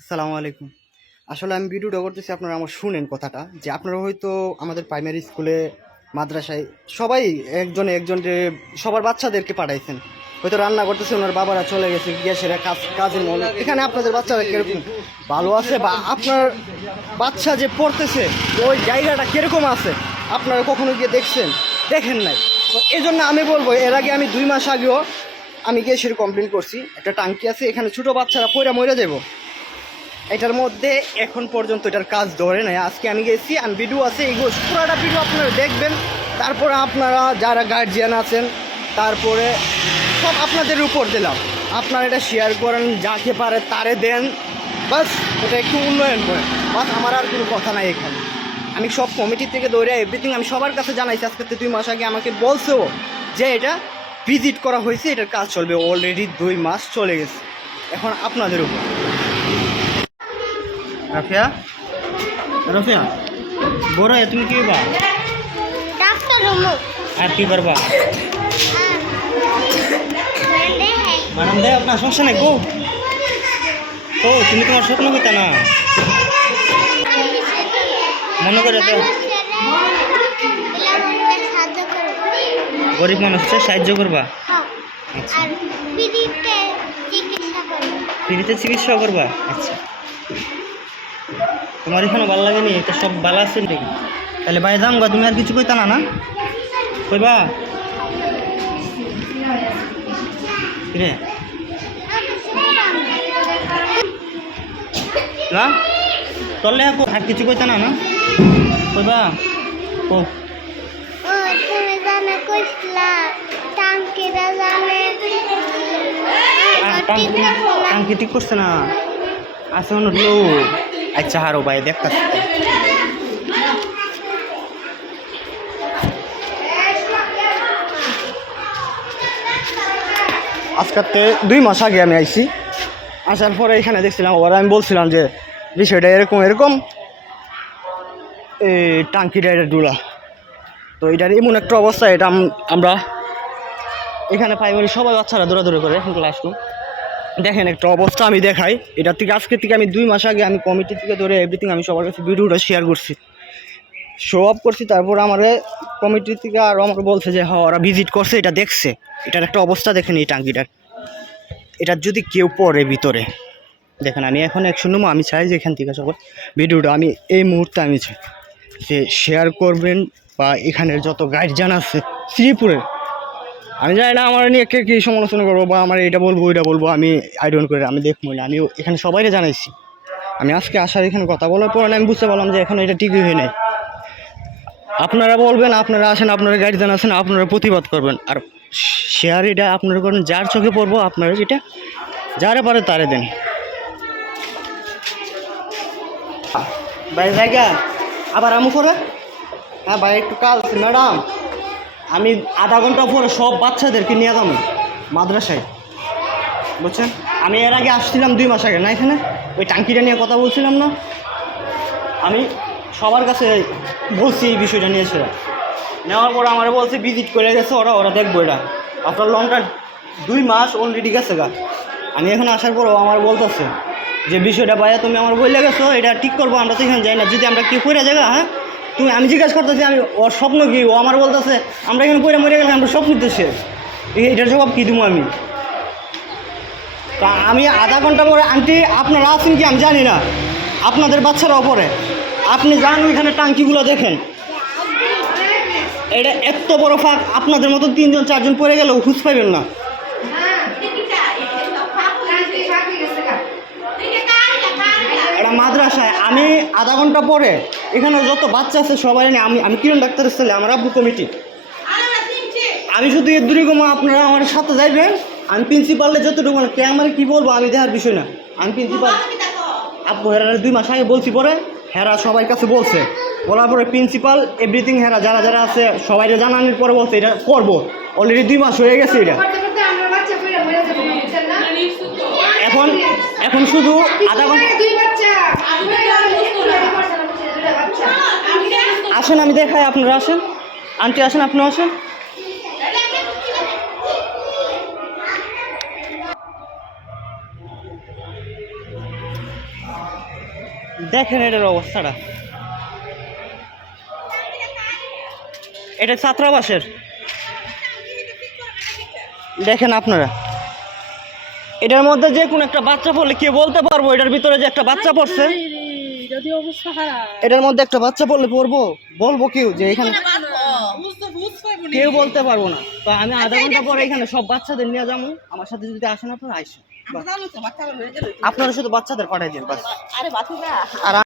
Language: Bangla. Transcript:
আসসালামু আলাইকুম। আসলে আমি ভিডিওটা করতেছি, আপনারা আমার শুনেন কথাটা, যে আপনারা হয়তো আমাদের প্রাইমারি স্কুলে, মাদ্রাসায় সবাই একজনকে সবার বাচ্চাদেরকে পাঠাইছেন, হয়তো রান্না করতেছে, ওনার বাবারা চলে গেছে গ্যাসের কাজের মনে। এখানে আপনাদের বাচ্চারা কীরকম ভালো আছে, বা আপনার বাচ্চা যে পড়তেছে ওই জায়গাটা কীরকম আছে আপনারা কখনো গিয়ে দেখছেন? দেখেন নাই। তো এই জন্য আমি বলবো, এর আগে আমি 2 মাস আগেও আমি গ্যাসের কমপ্লেন করছি। একটা টাঙ্কি আছে, এখানে ছোটো বাচ্চারা পয়রা মরে যাবো, এটার মধ্যে এখন পর্যন্ত এটার কাজ ধরে নাই। আজকে আমি গেছি, আমি ভিডিও আছে, এইগুলো পুরোটা ভিডিও আপনারা দেখবেন। তারপরে আপনারা যারা গার্জিয়ান আছেন, তারপরে সব আপনাদের উপর দিলাম, আপনারা এটা শেয়ার করেন, যাকে পারে তারে দেন, বাস এটা একটু উন্নয়ন করেন। বাস আমার আর কোনো কথা নাই এখানে। আমি সব কমিটি থেকে দৌড়ে এভরিথিং আমি সবার কাছে জানাইছি। আজকে 2 মাস আগে আমাকে বলছেও যে এটা ভিজিট করা হয়েছে, এটার কাজ চলবে। অলরেডি 2 মাস চলে গেছে, এখন আপনাদের উপর। রাফিয়া, রাফিয়া বড় তুমি কি বা ডাক্তার হলো আর কি করবা? ম্যাডাম দে, আপনার সমস্যা নেই গো। ও তুমি তোমার স্বপ্ন কইতা না, মনে করে তো গরিব মানুষকে সাহায্য করবা। আচ্ছা, ফ্রিতে চিকিৎসা করবা। আচ্ছা, তোমার এখানে ভালো লাগেনি? এটা সব ভালো আছে নাকি? তাহলে ভাই যাম গা, তুমি আর কিছু কইতা না না কইবা রে না? চললে আর কিছু কইতা না না কইবা? ও টাঙ্কি ঠিক করছে না, আছে অন্য লো। আচ্ছা হারো ভাই, দেখতাছি। আজকাতে 2 মাস আগে আমি আইছি, আসার পরে এখানে দেখছিলাম, ওরা আমি বলছিলাম যে বিষয়টা এরকম এরকম, এই টাঙ্কিটা এটা ডুলা। তো এটার এমন একটা অবস্থা, এটা আমরা এখানে প্রাইমারি সবাই বাচ্চারা দৌড়াদৌড়ি করে ক্লাসরুম। দেখেন একটা অবস্থা, আমি দেখাই। এটার থেকে আজকের থেকে আমি 2 মাস আগে আমি কমিটি থেকে ধরে এভরিথিং আমি সবার কাছে ভিডিওটা শেয়ার করছি, শো আপ করছি। তারপর আমার কমিটি থেকে আরও আমাকে বলছে যে হ্যাঁ ওরা ভিজিট করছে, এটা দেখছে। এটার একটা অবস্থা দেখেন এই টাঙ্কিটার, এটার যদি কেউ পড়ে ভিতরে, দেখেন আমি এখন 100 নম্বর। আমি চাই যে এখান থেকে সবার ভিডিওটা আমি এই মুহূর্তে আমি চাই যে শেয়ার করবেন, বা এখানের যত গার্জিয়ান আছে শ্রীপুরের, আমি জানি না আমার নিয়ে কে কী সমালোচনা করবো, বা আমার এটা বলবো ওইটা বলবো, আমি আইডন করে আমি দেখবো না। আমি এখানে সবাইকে জানাইছি। আমি আজকে আসার এখানে কথা বলার পর আমি বুঝতে পারলাম যে এখন এটা ঠিকই হয়ে নাই। আপনারা বলবেন, আপনারা আসেন, আপনারা গার্জিয়ান আছেন, আপনারা প্রতিবাদ করবেন। আর শেয়ার এটা আপনারা করেন, যার চোখে পড়বো আপনারা এটা যারে পারে তারে দেন। ভাই জায়গা আবার আমু করে, হ্যাঁ ভাই একটু কাজ আছে ম্যাডাম। আমি আধা ঘন্টা পরে সব বাচ্চাদেরকে নিয়ে যাবো মাদ্রাসায়, বুঝছেন? আমি এর আগে আসছিলাম 2 মাস আগে না, এখানে ওই টাঙ্কিটা নিয়ে কথা বলছিলাম না, আমি সবার কাছে বলছি এই বিষয়টা নিয়েছিল। নেওয়ার পর আমার বলছে ভিজিট করে গেছে ওরা দেখবো এটা। আপনার লংটা 2 মাস অলরেডি গেছে গা। আমি এখন আসার পরও আমার বলতেছে যে বিষয়টা ভাইয়া তুমি আমার বলে গেছো, এটা ঠিক করবো, আমরা তো এখানে যাই না। যদি আমরা কেউ করে যাই, হ্যাঁ তুমি, আমি জিজ্ঞাসা করতেছি আমি ওর স্বপ্ন কি, ও আমার বলতেছে আমরা এখানে পড়ে মরে গেলে আমরা স্বপ্ন তো শেষ। এটার জবাব কী দেবো আমি? তা আমি আধা ঘন্টা পরে, আন্টি আপনারা আছেন কি আমি জানি না, আপনাদের বাচ্চারাও পড়ে, আপনি যান ওইখানে টাঙ্কিগুলো দেখেন। এটা এত বড় ফাঁক, আপনাদের মতো 3জন 4জন পড়ে গেলেও খুঁজ পাইবেন না। এটা মাদ্রাসায় আমি আধা ঘন্টা পরে, এখানে যত বাচ্চা আছে সবাই নিয়ে আমি কিরণ ডাক্তারের ছেলে, আমার আব্বু কমিটি, আমি শুধু এর দূরে কমা, আপনারা আমার সাথে যাইবেন। আমি প্রিন্সিপালে যতটুকু মানে কে আমার কী বলবো আমি দেখার বিষয় না। আমি প্রিন্সিপাল আব্বু হেরা 2 মাস আগে বলছি, পরে হেরা সবাই কাছে বলছে, বলার পরে প্রিন্সিপাল এভরিথিং হেরা যারা যারা আছে সবাই জানানোর পরে বলছে এটা করবো। অলরেডি 2 মাস হয়ে গেছে এটা। এখন এখন শুধু আধা ঘন্টা আসেন, আমি দেখাই, আপনারা আসেন, আন্টি আসেন, আপনিও আসেন। দেখেন এটার অবস্থাটা, এটা ছাত্রাবাসের, দেখেন আপনারা। এটার মধ্যে যে কোনো একটা বাচ্চা পড়লে কে বলতে পারবো এটার ভিতরে যে একটা বাচ্চা পড়ছে? যদি অবস্থা খারাপ এটার মধ্যে একটা বাচ্চা পড়লে পড়বো, বলবো কেউ যে এখানে? কেউ বলতে পারবো না। তো আমি আধা ঘন্টা পরে এখানে সব বাচ্চাদের নিয়ে যাবো, আমার সাথে যদি আসেন আপনারা আইসেন, আপনারা শুধু বাচ্চাদের পাঠাই দিন বাস। আরে বাথুরা আর